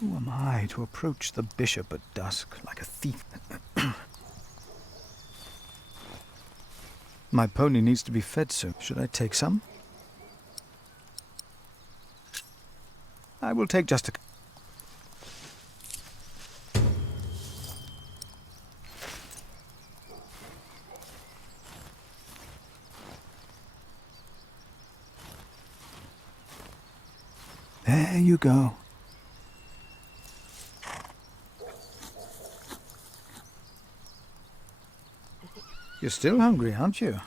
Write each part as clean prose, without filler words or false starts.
Who am I to approach the bishop at dusk like a thief? My pony needs to be fed soon. Should I take some? I will take just a... There you go. You're still hungry, aren't you?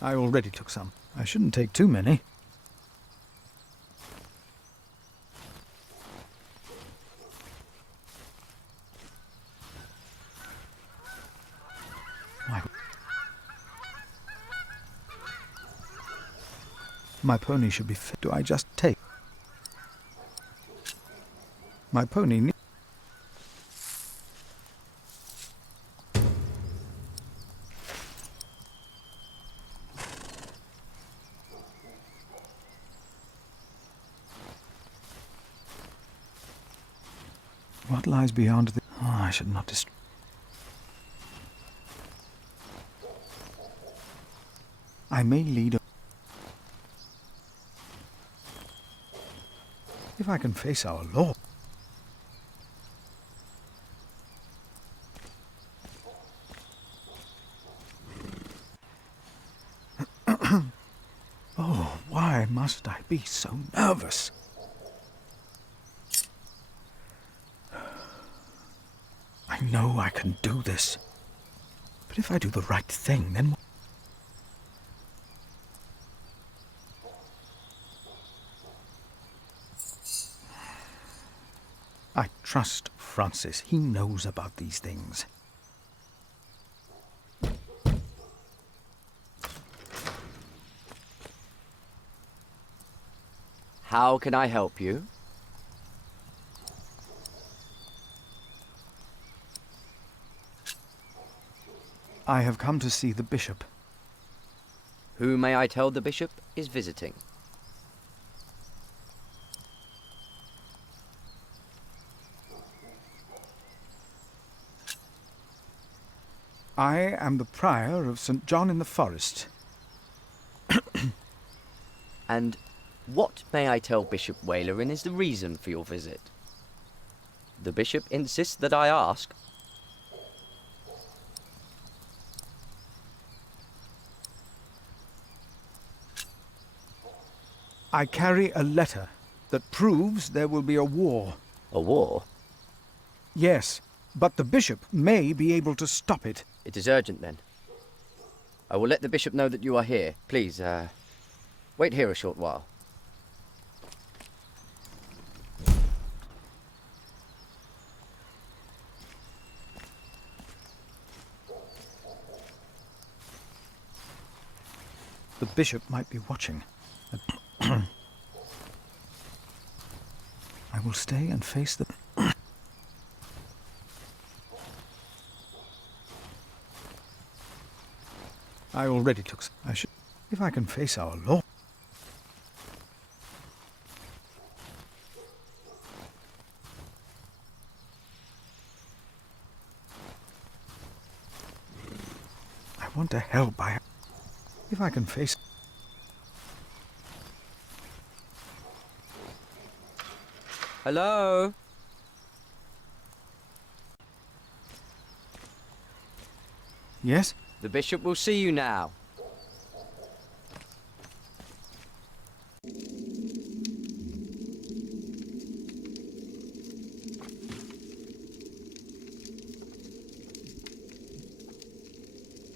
I already took some. I shouldn't take too many. My pony should be fit. Do I just take? My pony needs... What lies beyond the... Oh, I should not destroy... I may lead a... If I can face our Lord... Oh, why must I be so nervous? I know I can do this. But if I do the right thing, then... I trust Francis. He knows about these things. How can I help you? I have come to see the bishop. Who may I tell the bishop is visiting? I am the prior of St. John in the Forest. And what may I tell Bishop Walerin is the reason for your visit? The bishop insists that I ask. I carry a letter that proves there will be a war. A war? Yes, but the bishop may be able to stop it. It is urgent then. I will let the bishop know that you are here. Please, wait here a short while. The bishop might be watching. I will stay and face the... I already took some. I should... If I can face our Lord... I want to help. If I can face... Hello? Yes? The bishop will see you now.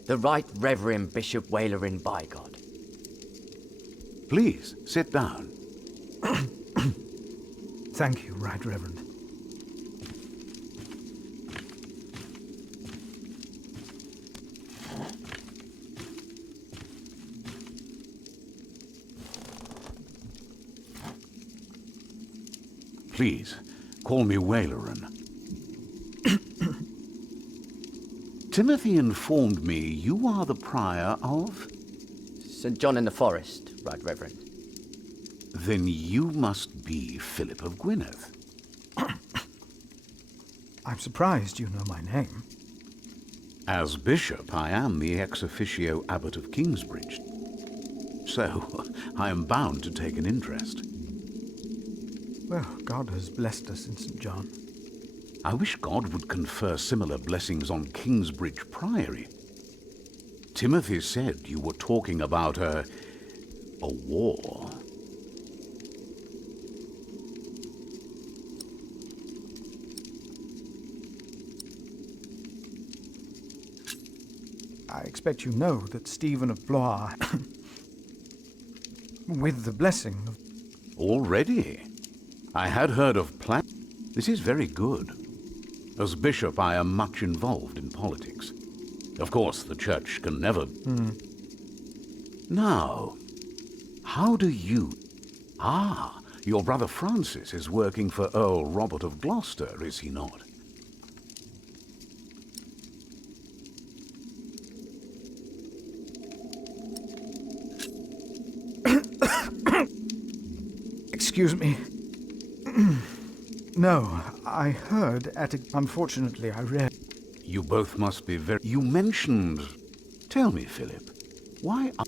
The Right Reverend Bishop Walerin Bygod. Please, sit down. Thank you, Right Reverend. Please, call me Walerin. Timothy informed me you are the prior of... St. John in the Forest, Right Reverend. Then you must be Philip of Gwynedd. I'm surprised you know my name. As bishop, I am the ex officio abbot of Kingsbridge. So, I am bound to take an interest. Well, God has blessed us in St. John. I wish God would confer similar blessings on Kingsbridge Priory. Timothy said you were talking about a war. I expect you know that Stephen of Blois, with the blessing of... Already? I had heard of plans. This is very good. As bishop, I am much involved in politics. Of course, the church can never... Now, how do you... Ah, your brother Francis is working for Earl Robert of Gloucester, is he not? Excuse me. No, I heard at a... Unfortunately, I read... You both must be very... You mentioned... Tell me, Philip, why are...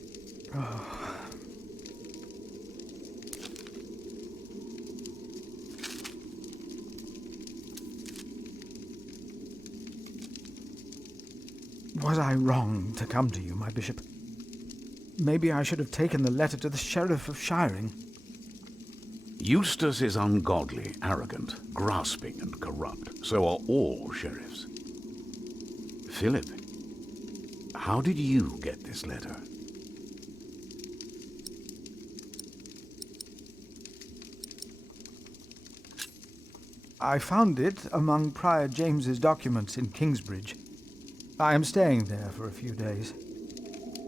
Was I wrong to come to you, my bishop? Maybe I should have taken the letter to the Sheriff of Shiring. Eustace is ungodly, arrogant, grasping and corrupt. So are all sheriffs. Philip, how did you get this letter? I found it among Prior James's documents in Kingsbridge. I am staying there for a few days.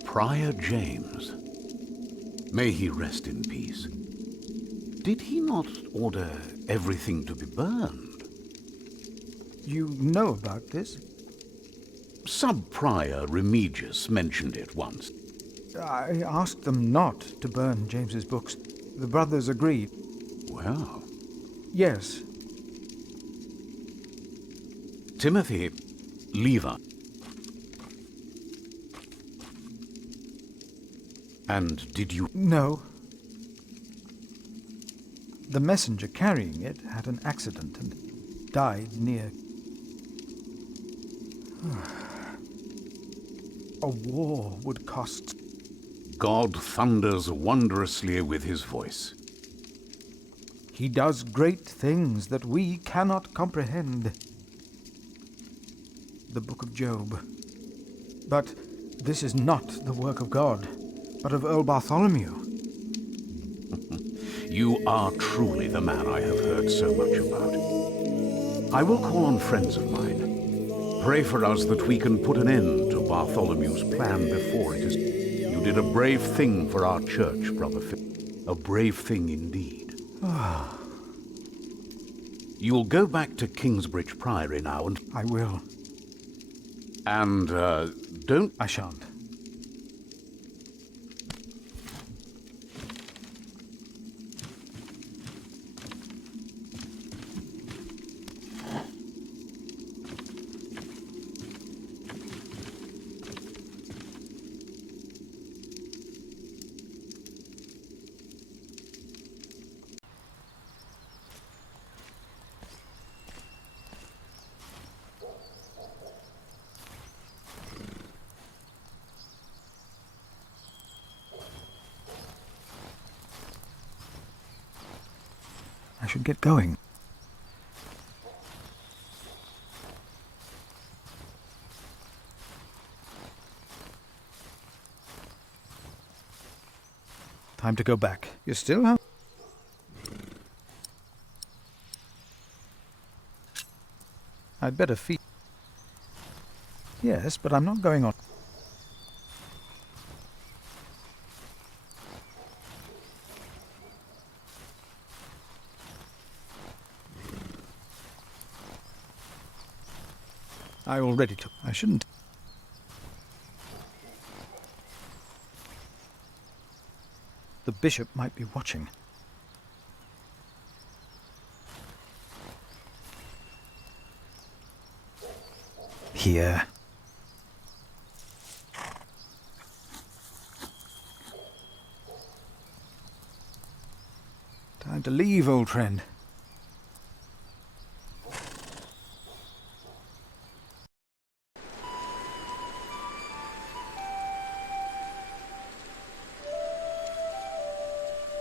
Prior James. May he rest in peace. Did he not order everything to be burned? You know about this? Sub-Prior Remigius mentioned it once. I asked them not to burn James's books. The brothers agreed. Well, Yes. Timothy, leave us. And did you... No. The messenger carrying it had an accident and died near... A war would cost... God thunders wondrously with his voice. He does great things that we cannot comprehend. The Book of Job. But this is not the work of God, but of Earl Bartholomew. You are truly the man I have heard so much about. I will call on friends of mine. Pray for us that we can put an end to Bartholomew's plan before it is... You did a brave thing for our church, Brother Phil. A brave thing indeed. You'll go back to Kingsbridge Priory now and... I will. And, don't... I shan't. I should get going. Time to go back. You still have... I'd better feed... Yes, but I'm not going on... I already took... I shouldn't... bishop might be watching. Here. Time to leave, old friend.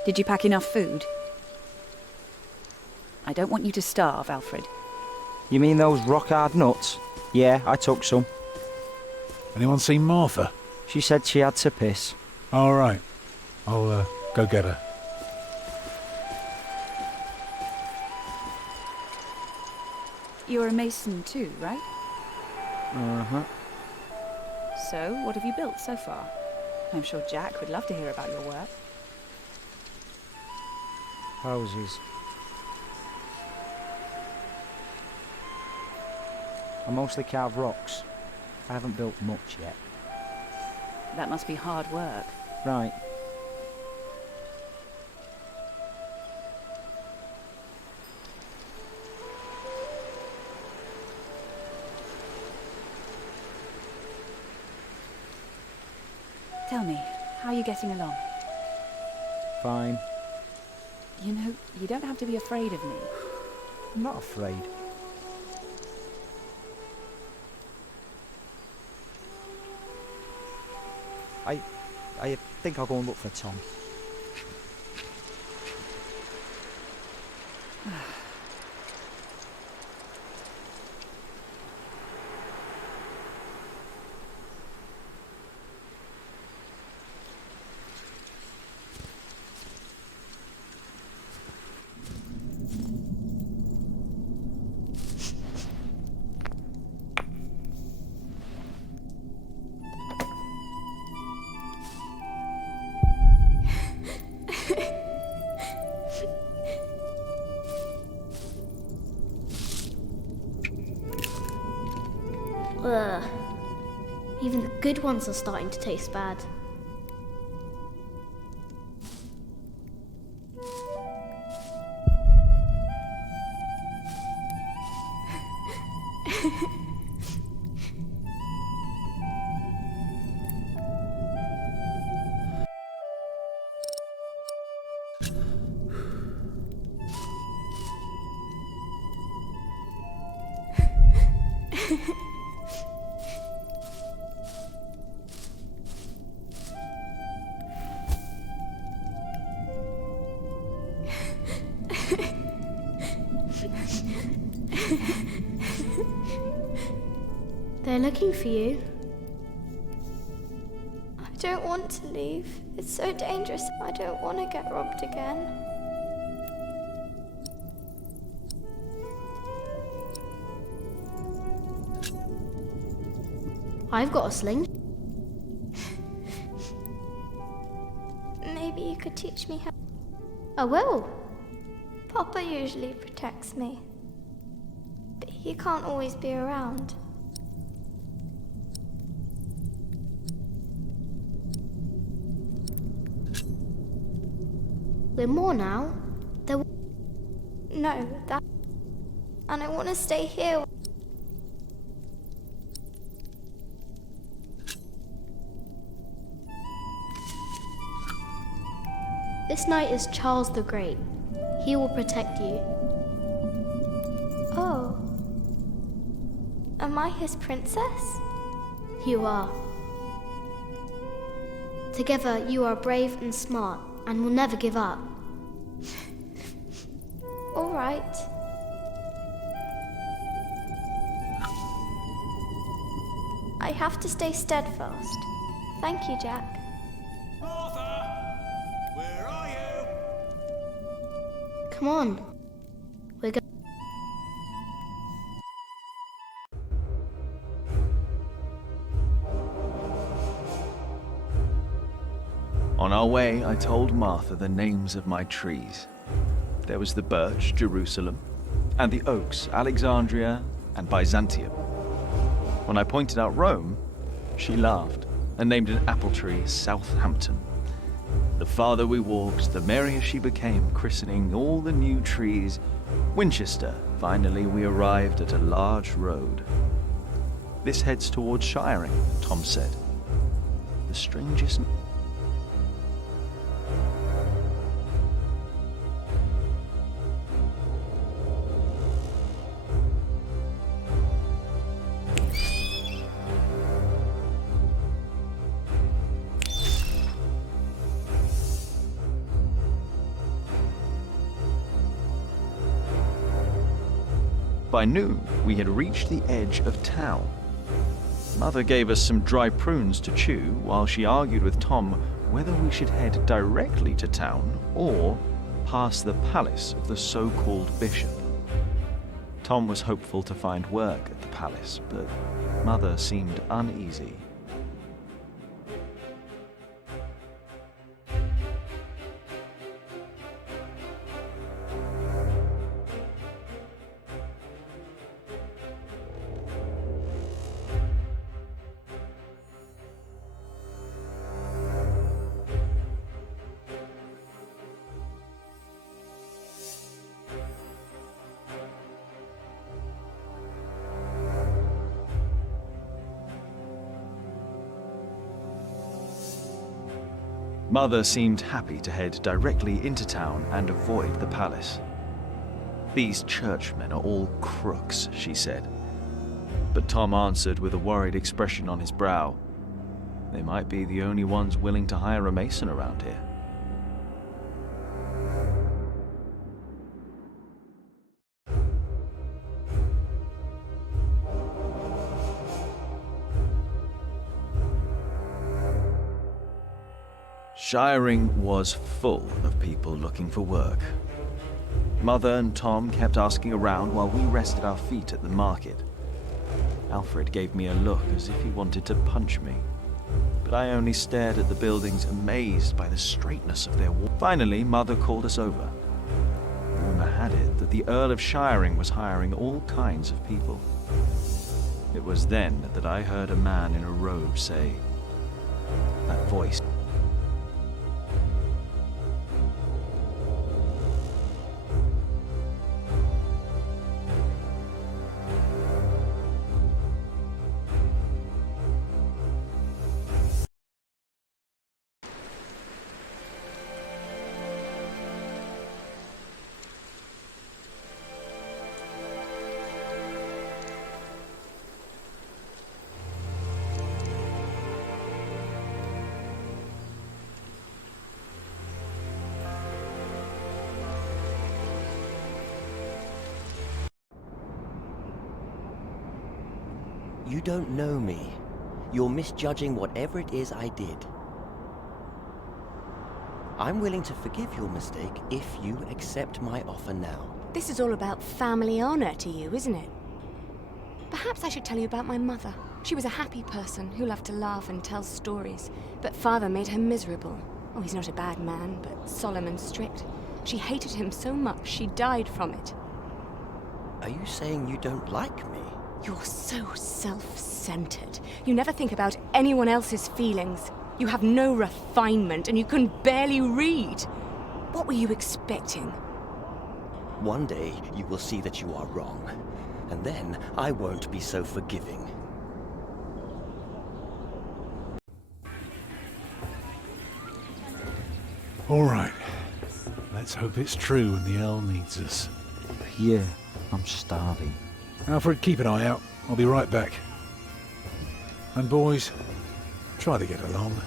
Did you pack enough food? I don't want you to starve, Alfred. You mean those rock-hard nuts? Yeah, I took some. Anyone seen Martha? She said she had to piss. All right. I'll go get her. You're a mason too, right? Uh-huh. So, what have you built so far? I'm sure Jack would love to hear about your work. Houses. I mostly carve rocks. I haven't built much yet. That must be hard work. Right. Tell me, how are you getting along? Fine. You know, you don't have to be afraid of me. I'm not afraid. I think I'll go and look for Tom. Ugh. Even the good ones are starting to taste bad. They're looking for you. I don't want to leave. It's so dangerous. I don't want to get robbed again. I've got a sling. Maybe you could teach me how. I will. Papa usually protects me, but he can't always be around. We're more now. No, that. And I want to stay here. This knight is Charles the Great. He will protect you. Oh. Am I his princess? You are. Together, you are brave and smart and will never give up. All right. I have to stay steadfast. Thank you, Jack. Come on. We're going. On our way, I told Martha the names of my trees. There was the birch, Jerusalem, and the oaks, Alexandria and Byzantium. When I pointed out Rome, she laughed and named an apple tree Southampton. The farther we walked, the merrier she became, christening all the new trees. Winchester. Finally, we arrived at a large road. This heads towards Shiring, Tom said. The strangest... By noon, we had reached the edge of town. Mother gave us some dry prunes to chew while she argued with Tom whether we should head directly to town or past the palace of the so-called bishop. Tom was hopeful to find work at the palace, but Mother seemed uneasy. Mother seemed happy to head directly into town and avoid the palace. These churchmen are all crooks, she said. But Tom answered with a worried expression on his brow. They might be the only ones willing to hire a mason around here. Shiring was full of people looking for work. Mother and Tom kept asking around while we rested our feet at the market. Alfred gave me a look as if he wanted to punch me, but I only stared at the buildings, amazed by the straightness of their walls. Finally, Mother called us over. Rumor had it that the Earl of Shiring was hiring all kinds of people. It was then that I heard a man in a robe say, that voice. You don't know me. You're misjudging whatever it is I did. I'm willing to forgive your mistake if you accept my offer now. This is all about family honor to you, isn't it? Perhaps I should tell you about my mother. She was a happy person who loved to laugh and tell stories, but father made her miserable. Oh, he's not a bad man, but solemn and strict. She hated him so much she died from it. Are you saying you don't like me? You're so self-centered. You never think about anyone else's feelings. You have no refinement and you can barely read. What were you expecting? One day you will see that you are wrong, and then I won't be so forgiving. All right. Let's hope it's true and the Earl needs us. Yeah, I'm starving. Alfred, keep an eye out. I'll be right back. And boys, try to get along.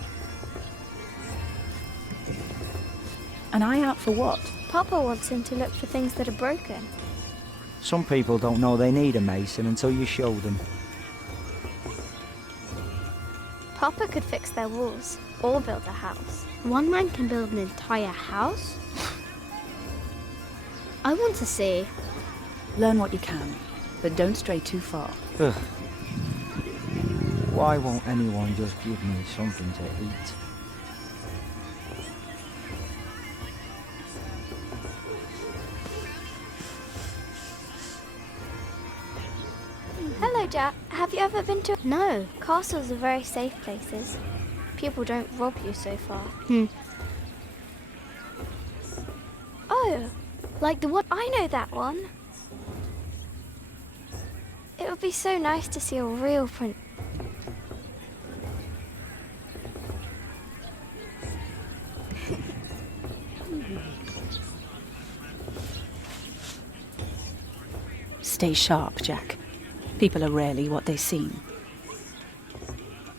An eye out for what? Papa wants him to look for things that are broken. Some people don't know they need a mason until you show them. Papa could fix their walls or build a house. One man can build an entire house? I want to see. Learn what you can, but don't stray too far. Ugh. Why won't anyone just give me something to eat? Hello, Jack. Have you ever been to... No, castles are very safe places. People don't rob you so far. Oh, like the one. I know that one. It would be so nice to see a real print. Stay sharp, Jack. People are rarely what they seem.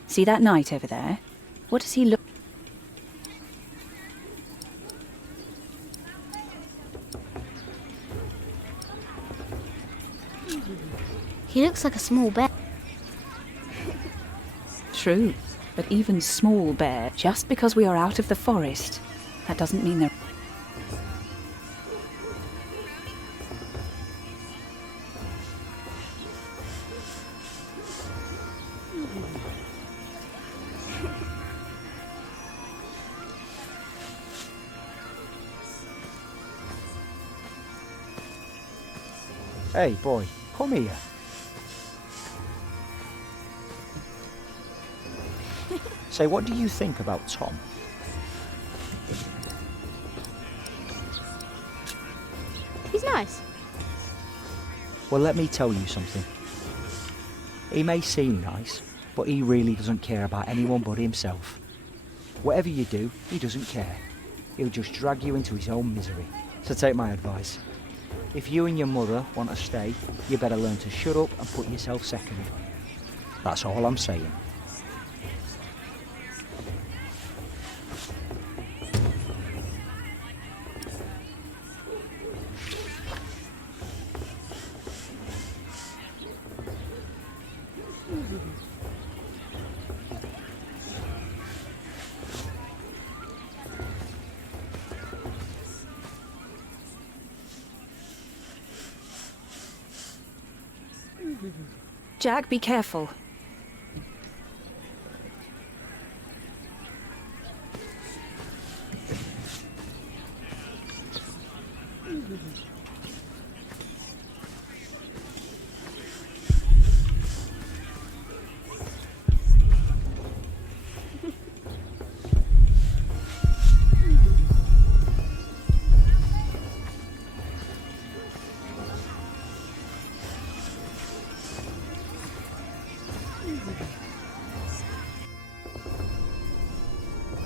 See that knight over there? What does he look... He looks like a small bear. True, but even small bear, just because we are out of the forest, that doesn't mean they're... Hey, boy, come here. Say, what do you think about Tom? He's nice. Well, let me tell you something. He may seem nice, but he really doesn't care about anyone but himself. Whatever you do, he doesn't care. He'll just drag you into his own misery. So take my advice. If you and your mother want to stay, you better learn to shut up and put yourself second. That's all I'm saying. Jack, be careful.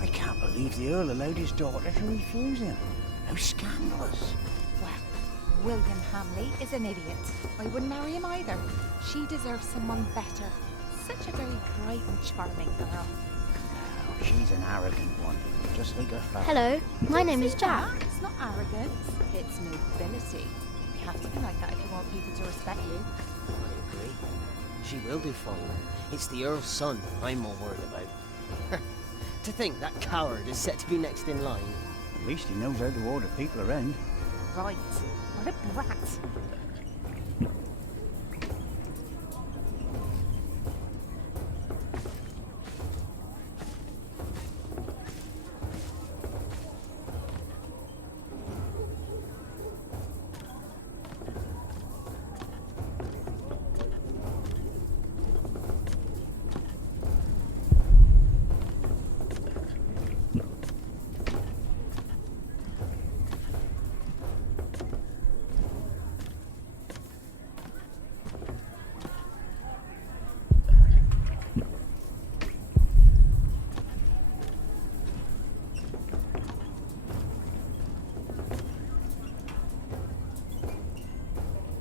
I can't believe the Earl allowed his daughter to refuse him. How scandalous. Well, William Hamley is an idiot. I wouldn't marry him either. She deserves someone better. Such a very bright and charming girl. No, she's an arrogant one, just like her father. Hello, my name is Jack. It's not arrogance, it's nobility. You have to be like that if you want people to respect you. I agree. She will do fine. It's the Earl's son I'm more worried about. To think that coward is set to be next in line. At least he knows how to order people around. Right. What a brat.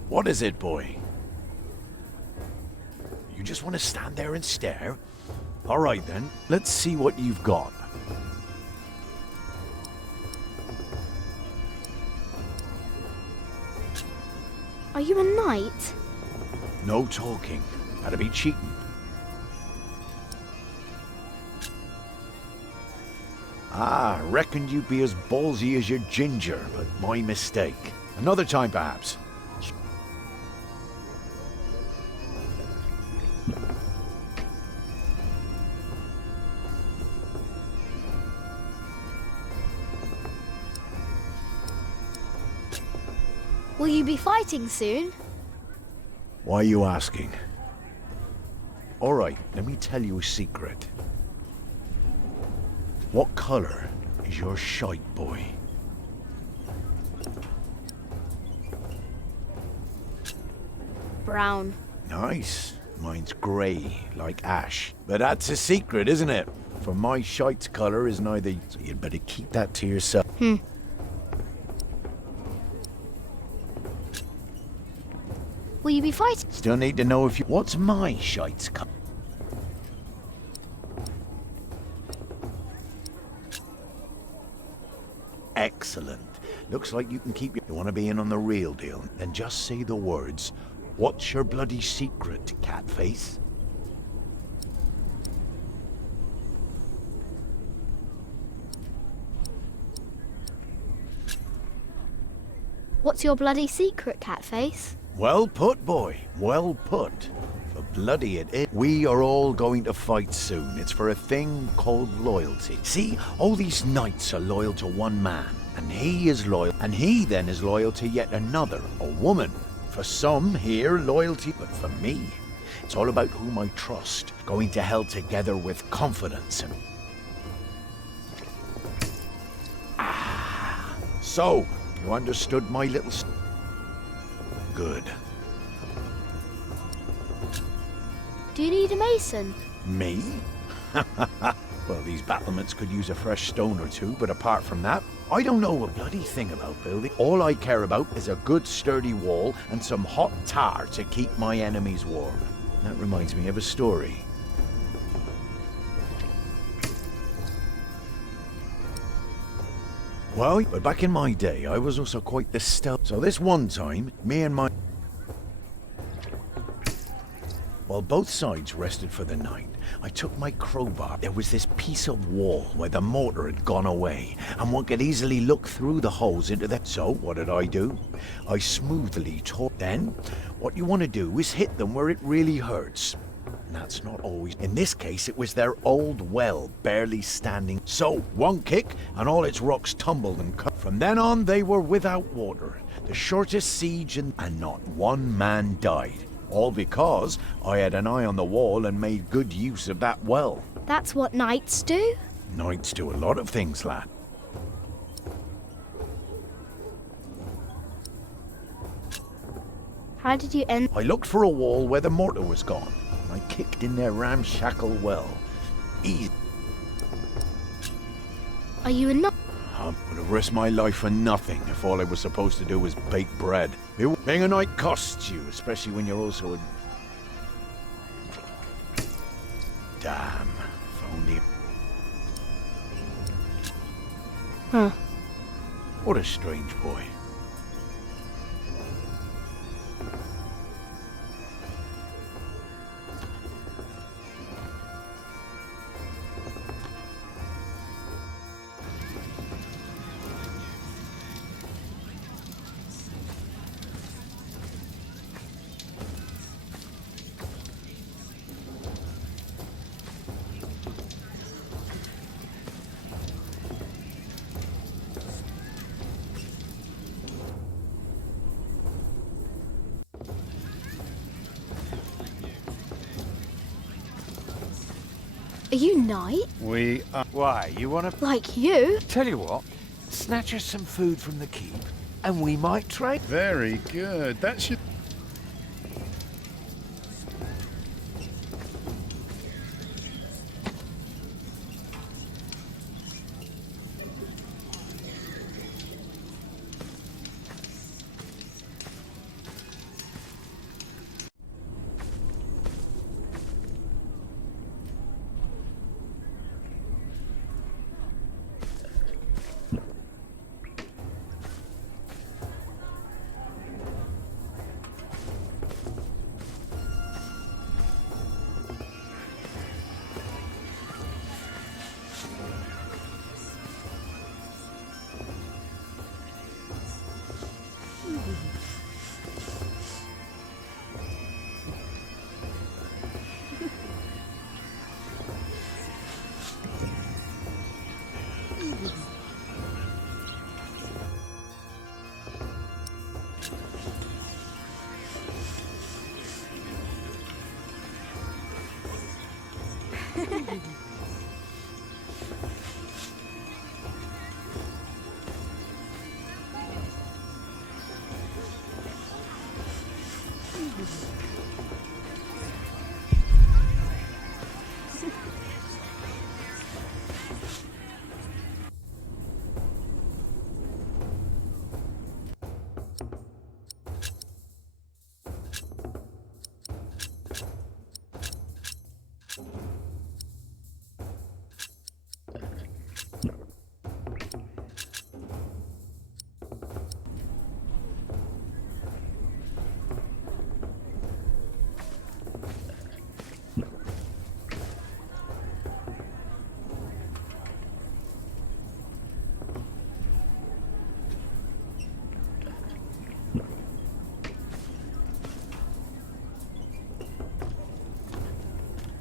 What is it, boy? You just want to stand there and stare? All right, then. Let's see what you've got. Are you a knight? No talking. That'd be cheating. Ah, reckoned you'd be as ballsy as your ginger, but my mistake. Another time, perhaps. Will you be fighting soon? Why are you asking? All right, let me tell you a secret. What color is your shite, boy? brown. Nice. Mine's grey, like ash. But that's a secret, isn't it? For my shite's colour is neither... So you'd better keep that to yourself. Will you be fighting? Still need to know if you... What's my shite's colour? Excellent. Looks like you can keep your... You want to be in on the real deal? Then just say the words. What's your bloody secret, Catface? What's your bloody secret, Catface? Well put, boy. Well put. For bloody it is. We are all going to fight soon. It's for a thing called loyalty. See, all these knights are loyal to one man, and he is loyal, and he then is loyal to yet another, a woman. For some here, loyalty, but for me, it's all about whom I trust, going to hell together with confidence. And so, you understood my little... Good. Do you need a mason? Me? Well, these battlements could use a fresh stone or two, but apart from that, I don't know a bloody thing about building. All I care about is a good sturdy wall and some hot tar to keep my enemies warm. That reminds me of a story. Well, but back in my day, I was also quite the stealth. So this one time, me and my... While both sides rested for the night, I took my crowbar. There was this piece of wall where the mortar had gone away, and one could easily look through the holes into that. So, what did I do? I smoothly tore. Then, what you want to do is hit them where it really hurts. And that's not always... In this case, it was their old well, barely standing. So, one kick, and all its rocks tumbled and cut. From then on, they were without water. The shortest siege, and not one man died. All because I had an eye on the wall and made good use of that well. That's what knights do? Knights do a lot of things, lad. How did you end? I looked for a wall where the mortar was gone, and I kicked in their ramshackle well. Easy. Are you a knight? I would have risked my life for nothing if all I was supposed to do was bake bread. Being a knight costs you, especially when you're also a... Damn, if only... Huh. What a strange boy. Are you knight? We are... Why, you want to... Like you? Tell you what, snatch us some food from the keep, and we might trade. Very good. That should...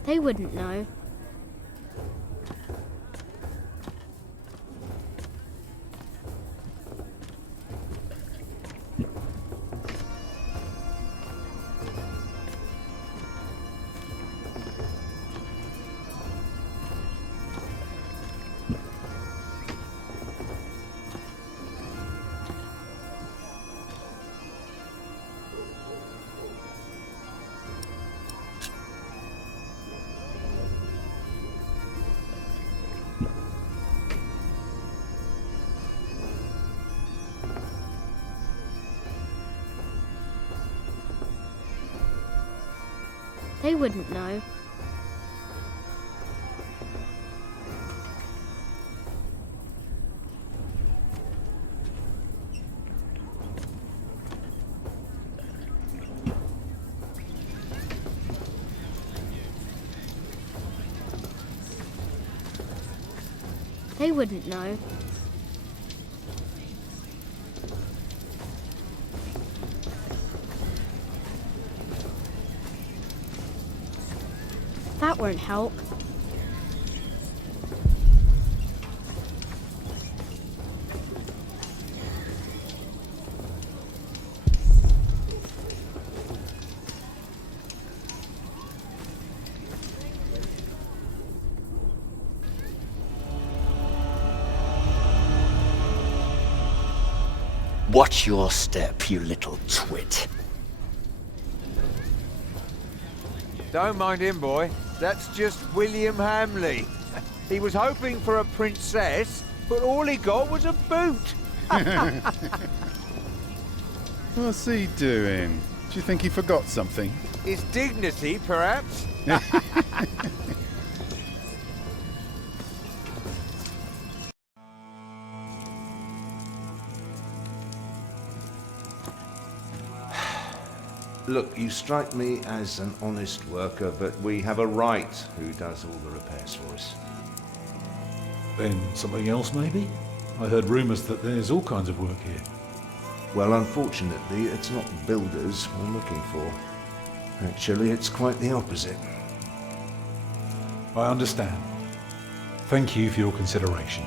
They wouldn't know. They wouldn't know. They wouldn't know. That won't help. Watch your step, you little twit. Don't mind him, boy. That's just William Hamley. He was hoping for a princess, but all he got was a boot. What's he doing? Do you think he forgot something? His dignity, perhaps? Look, you strike me as an honest worker, but we have a right who does all the repairs for us. Then something else, maybe? I heard rumours that there's all kinds of work here. Well, unfortunately, it's not builders we're looking for. Actually, it's quite the opposite. I understand. Thank you for your consideration.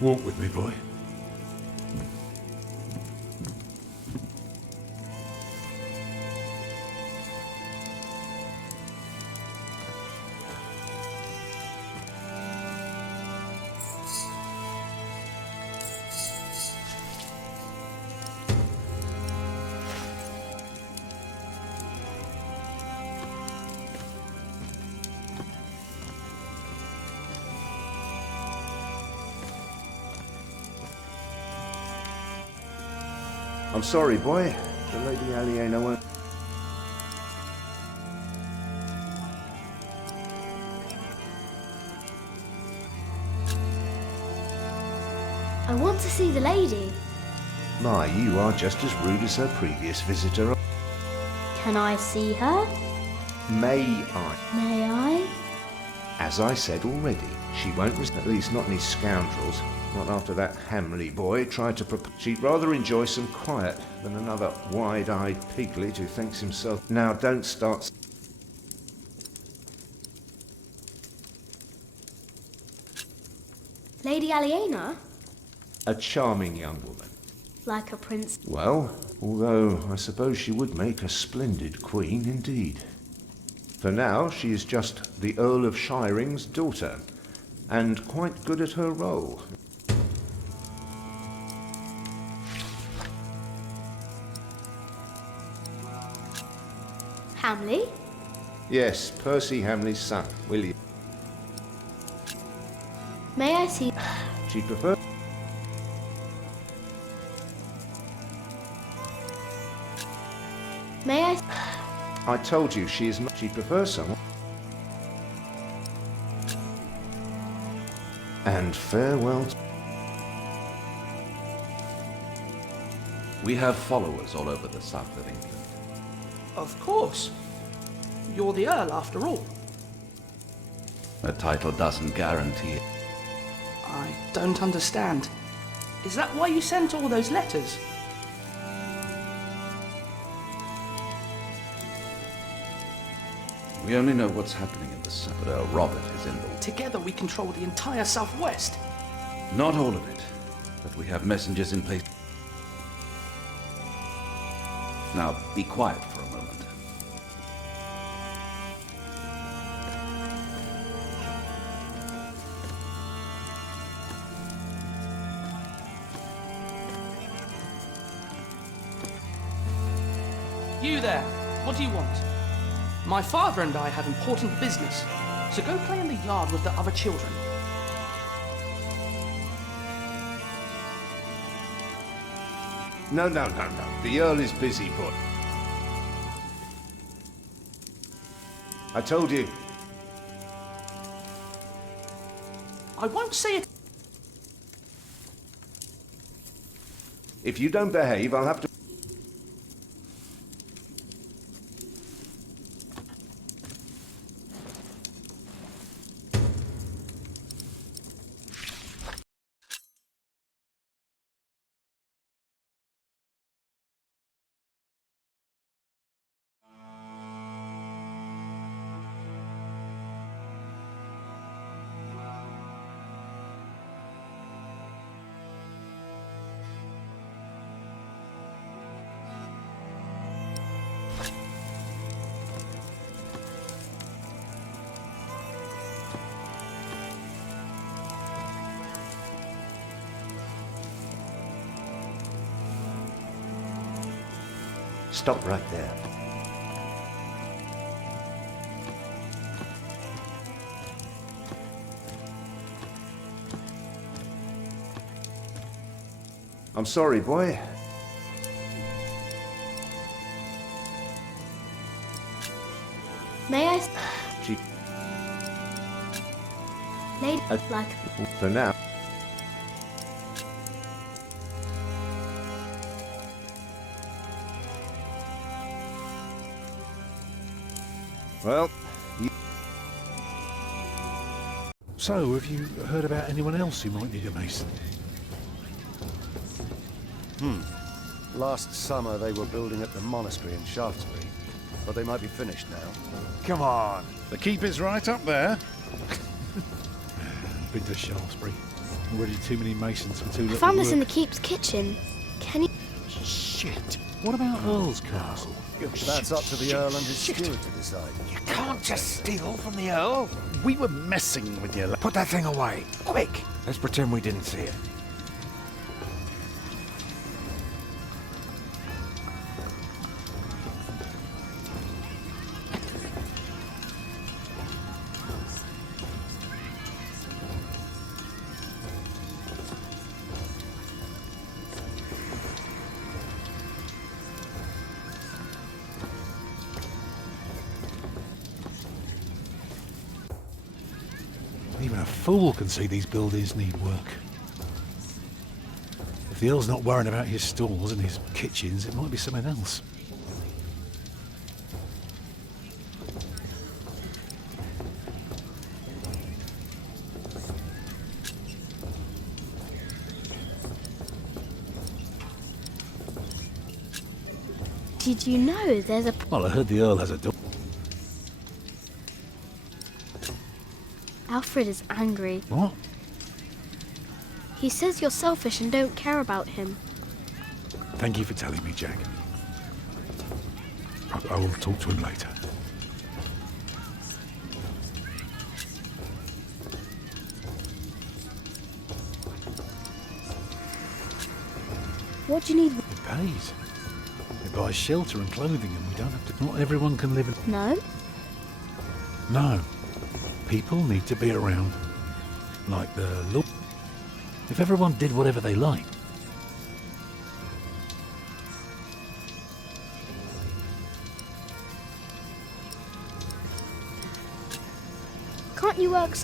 Walk with me, boy. I'm sorry, boy. The Lady Aliena won't... I want to see the lady. My, you are just as rude as her previous visitor. Can I see her? May I? May I? As I said already, she won't risk, at least not any scoundrels. Not after that Hamley boy tried to she'd rather enjoy some quiet than another wide-eyed piglet who thinks himself... Now, don't start... Lady Aliena? A charming young woman. Like a prince. Well, although I suppose she would make a splendid queen indeed. For now, she is just the Earl of Shiring's daughter, and quite good at her role. Hamley? Yes, Percy Hamley's son, William. May I see? She'd prefer... May I? I told you she is not... She'd prefer someone. And farewell. We have followers all over the south of England. Of course. You're the Earl, after all. A title doesn't guarantee it. I don't understand. Is that why you sent all those letters? We only know what's happening in the south, but Earl Robert is in the... Together we control the entire southwest. Not all of it, but we have messengers in place. Now, be quiet for a moment. You there, what do you want? My father and I have important business, so go play in the yard with the other children. No. The Earl is busy, boy. I told you. I won't say it. If you don't behave, I'll have to... Stop right there. I'm sorry, boy. May I? She... Lady, like... For now. Well, So, have you heard about anyone else who might need a mason? Last summer they were building at the monastery in Shaftesbury, but they might be finished now. Come on, the keep is right up there. Been to Shaftesbury. Already too many masons for too I little found this in the work. keep's kitchen. Can you... Shit. What about Earl's castle? That's up to the Earl and his steward to decide. You can't just steal from the Earl. We were messing with you. Put that thing away, quick. Let's pretend we didn't see it. Even a fool can see these buildings need work. If the Earl's not worrying about his stalls and his kitchens, it might be something else. Did you know there's a... Well, I heard the Earl has a daughter. Alfred is angry. What? He says you're selfish and don't care about him. Thank you for telling me, Jack. I will talk to him later. What do you need? It pays. It buys shelter and clothing, and we don't have to. Not everyone can live in. No? No. People need to be around. Like the Lord. If everyone did whatever they liked. Can't you work?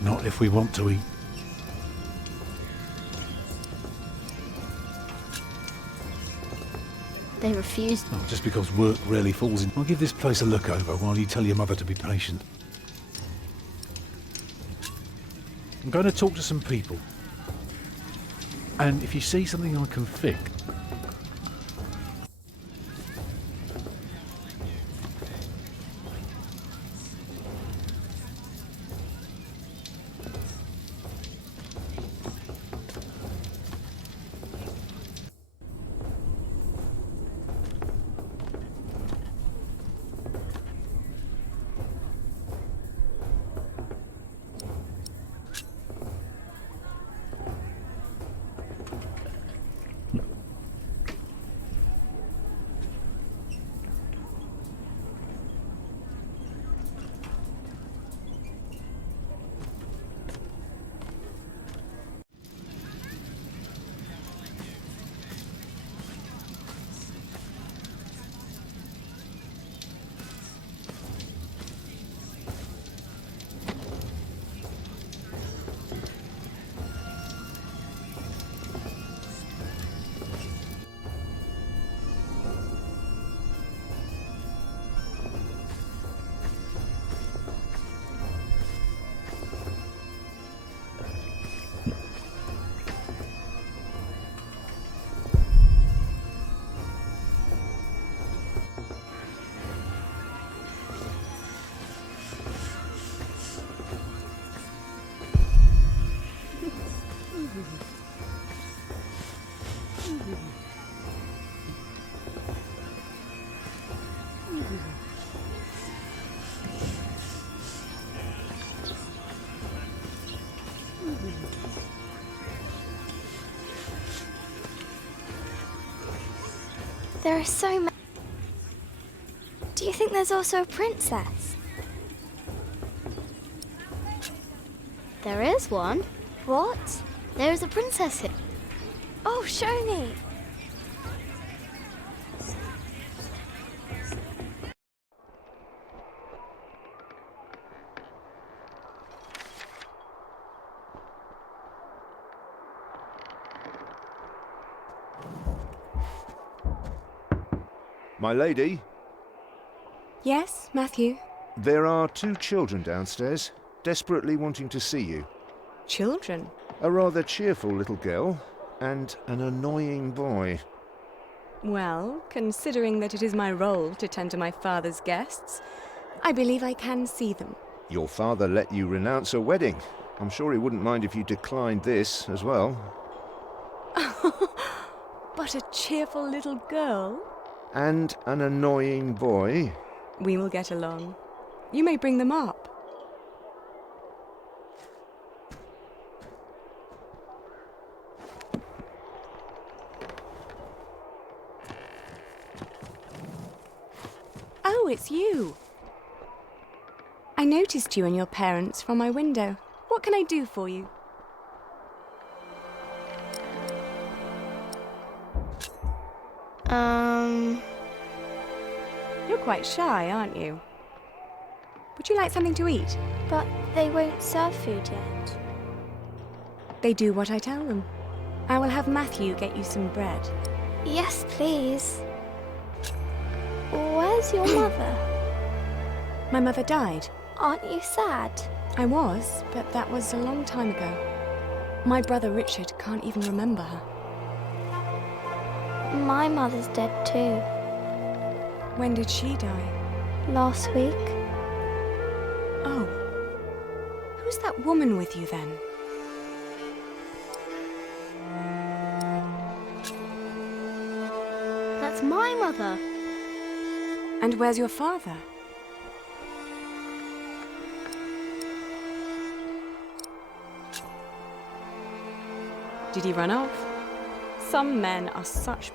Not if we want to eat. They refused. Oh, just because work rarely falls in. I'll give this place a look over while you tell your mother to be patient. I'm going to talk to some people. And if you see something I can fix... There are so many. Do you think there's also a princess? There is one. What? There is a princess here. Oh, show me. My lady, Yes, Matthew? there are 2 children downstairs, desperately wanting to see you. Children? A rather cheerful little girl, and an annoying boy. Well, considering that it is my role to tend to my father's guests, I believe I can see them. Your father let you renounce a wedding. I'm sure he wouldn't mind if you declined this as well. But a cheerful little girl? And an annoying boy. We will get along. You may bring them up. Oh, it's you. I noticed you and your parents from my window. What can I do for you? You're quite shy, aren't you? Would you like something to eat? But they won't serve food yet. They do what I tell them. I will have Matthew get you some bread. Yes, please. Where's your mother? My mother died. Aren't you sad? I was, but that was a long time ago. My brother Richard can't even remember her. My mother's dead too. When did she die? Last week. Oh. Who's that woman with you then? That's my mother. And where's your father? Did he run off? Some men are such...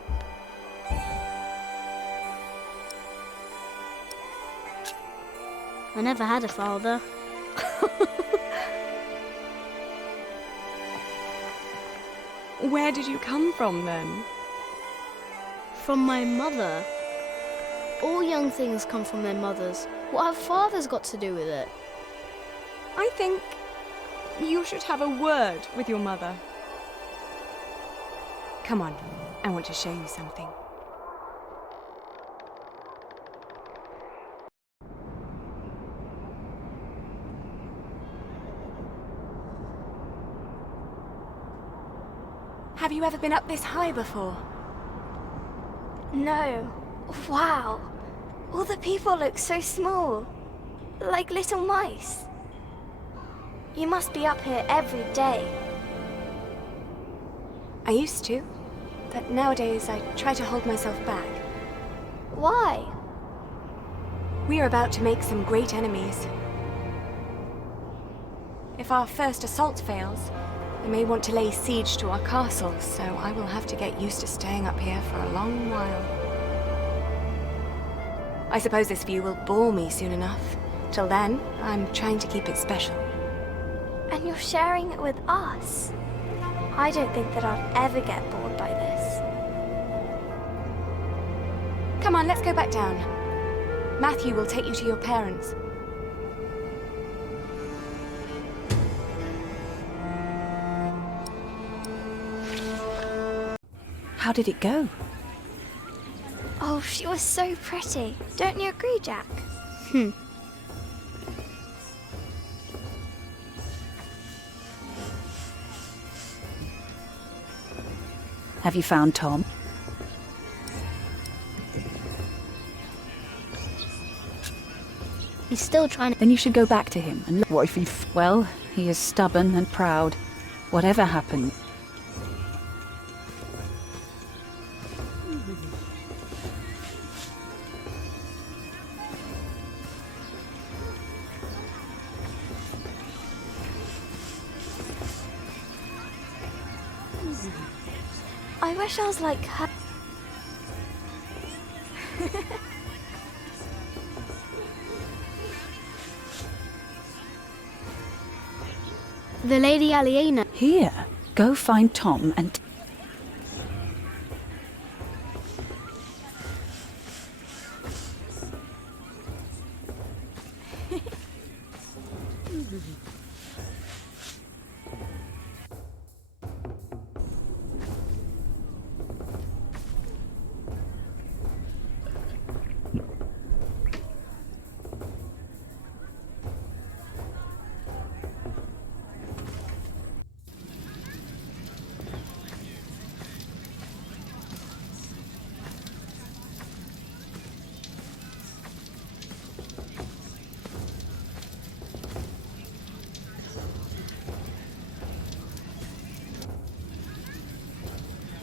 I never had a father. Where did you come from then? From my mother. All young things come from their mothers. What have fathers got to do with it? I think you should have a word with your mother. Come on, I want to show you something. Have you ever been up this high before? No. Wow. All the people look so small. Like little mice. You must be up here every day. I used to, but nowadays I try to hold myself back. Why? We are about to make some great enemies. If our first assault fails, they may want to lay siege to our castle, so I will have to get used to staying up here for a long while. I suppose this view will bore me soon enough. Till then, I'm trying to keep it special. And you're sharing it with us? I don't think that I'd ever get bored by this. Come on, let's go back down. Matthew will take you to your parents. How did it go? Oh, she was so pretty. Don't you agree, Jack? Have you found Tom? He's still trying to... Then you should go back to him and look. What if he... Well, he is stubborn and proud. Whatever happened. I wish I was like her. The Lady Aliena. Here, go find Tom and...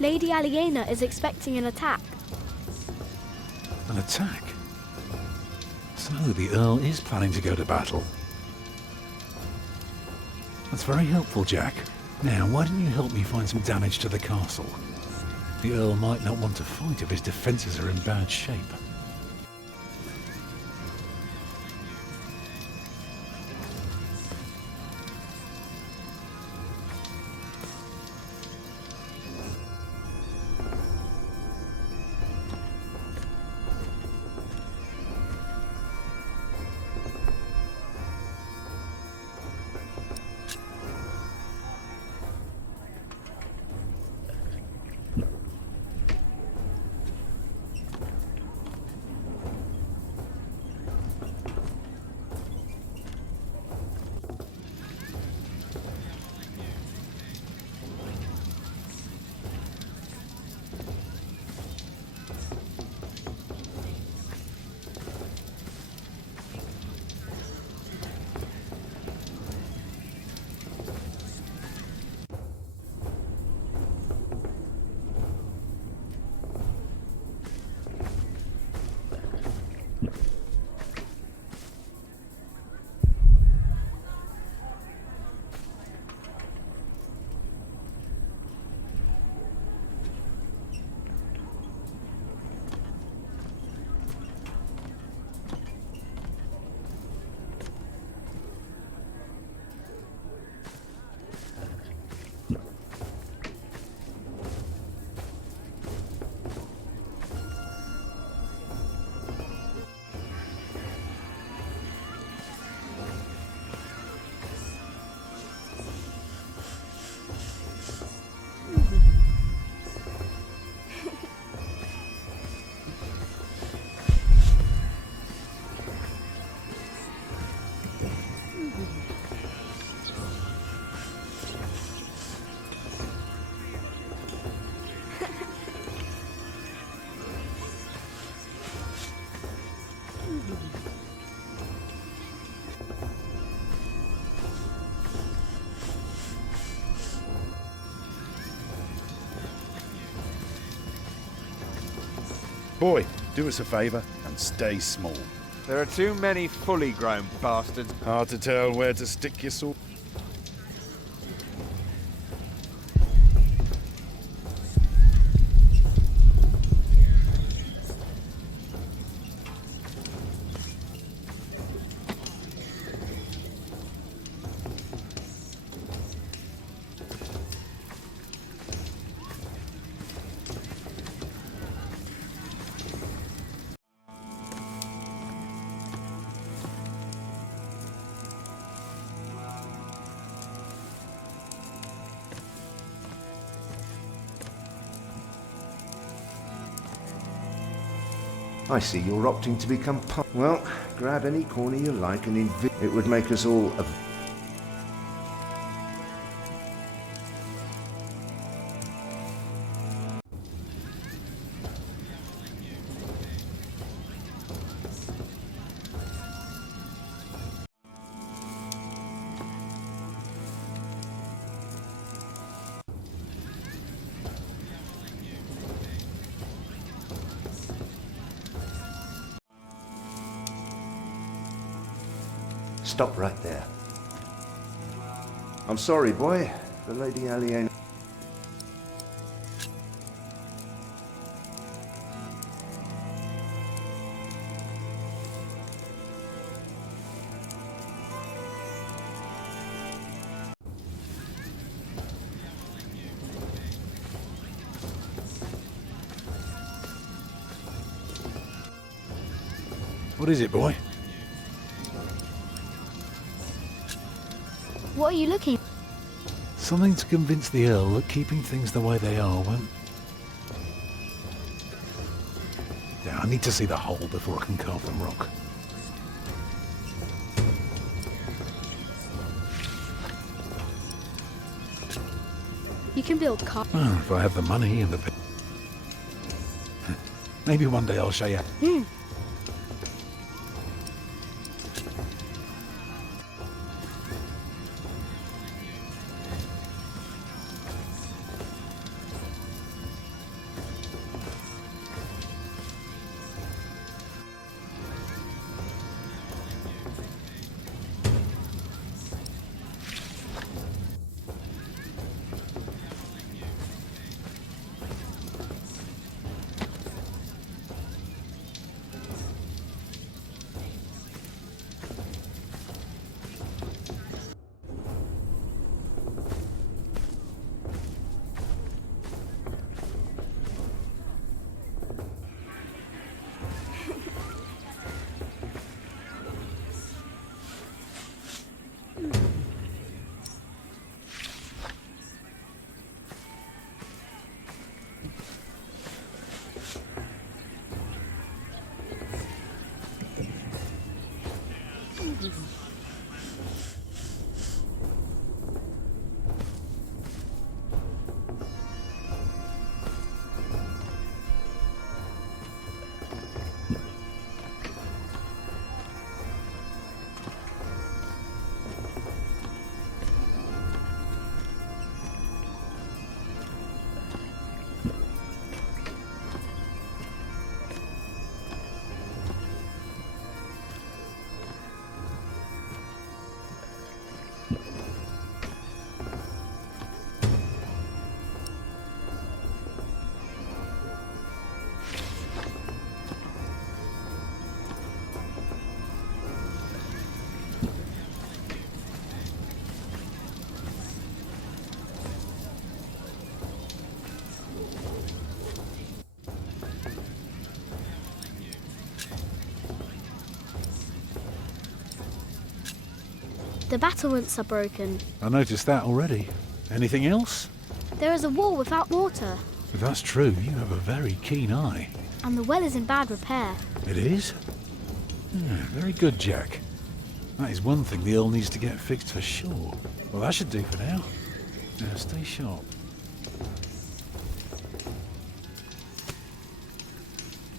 Lady Aliena is expecting an attack. An attack? So the Earl is planning to go to battle. That's very helpful, Jack. Now, why don't you help me find some damage to the castle? The Earl might not want to fight if his defences are in bad shape. Boy, do us a favour and stay small. There are too many fully grown bastards. Hard to tell where to stick your sword. I see you're opting to become Well, grab any corner you like and it would make us all a... Stop right there. I'm sorry, boy. The Lady Aliena... What is it, boy? What are you looking? Something to convince the Earl that keeping things the way they are won't... Yeah, I need to see the hole before I can carve the rock. You can build cars. Oh, if I have the money and the... Maybe one day I'll show you. The battlements are broken. I noticed that already. Anything else? There is a wall without mortar. If that's true, you have a very keen eye. And the well is in bad repair. It is? Yeah, very good, Jack. That is one thing the Earl needs to get fixed for sure. Well, that should do for now. Now, stay sharp.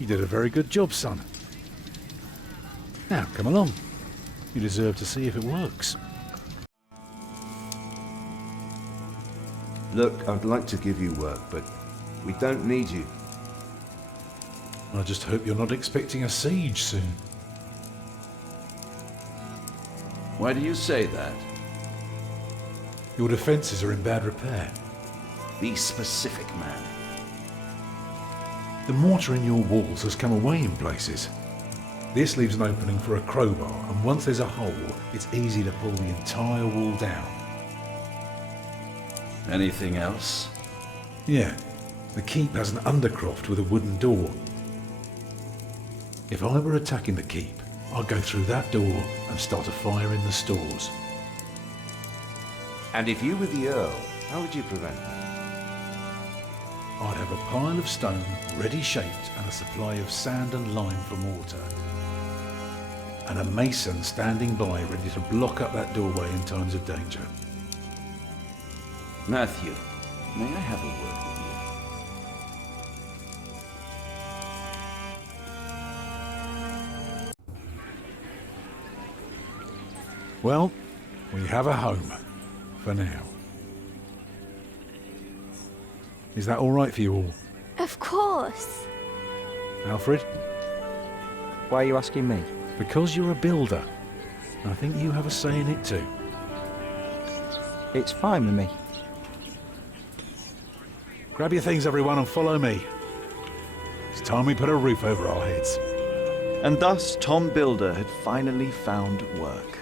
You did a very good job, son. Now, come along. You deserve to see if it works. Look, I'd like to give you work, but we don't need you. I just hope you're not expecting a siege soon. Why do you say that? Your defences are in bad repair. Be specific, man. The mortar in your walls has come away in places. This leaves an opening for a crowbar, and once there's a hole, it's easy to pull the entire wall down. Anything else? Yeah, the keep has an undercroft with a wooden door. If I were attacking the keep, I'd go through that door and start a fire in the stores. And if you were the Earl, how would you prevent that? I'd have a pile of stone ready shaped and a supply of sand and lime for mortar. And a mason standing by ready to block up that doorway in times of danger. Matthew, may I have a word with you? Well, we have a home. For now. Is that all right for you all? Of course. Alfred? Why are you asking me? Because you're a builder. I think you have a say in it too. It's fine with me. Grab your things, everyone, and follow me. It's time we put a roof over our heads. And thus Tom Builder had finally found work.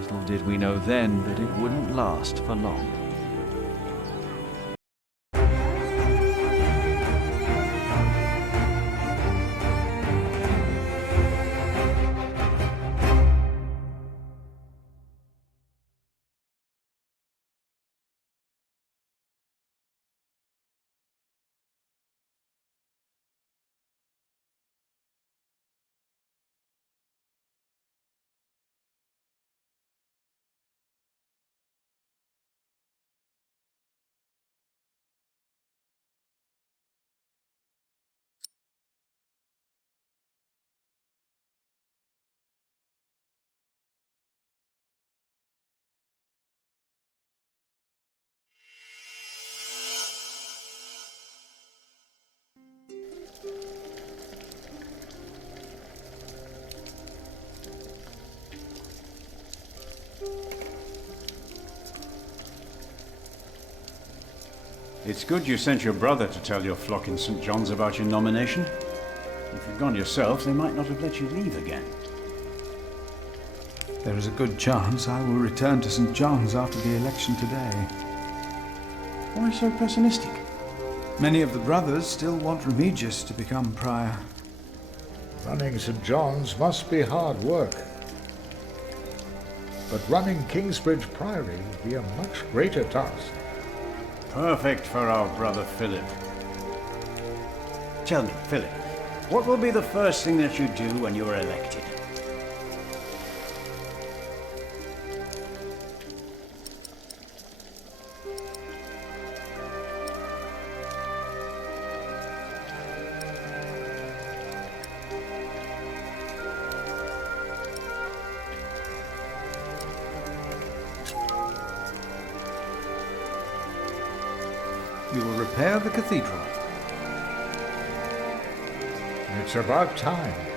Little did we know then that it wouldn't last for long. It's good you sent your brother to tell your flock in St. John's about your nomination. If you'd gone yourself, they might not have let you leave again. There is a good chance I will return to St. John's after the election today. Why so pessimistic? Many of the brothers still want Remigius to become prior. Running St. John's must be hard work. But running Kingsbridge Priory would be a much greater task. Perfect for our brother Philip. Tell me, Philip, what will be the first thing that you do when you are elected? We will repair the cathedral. It's about time.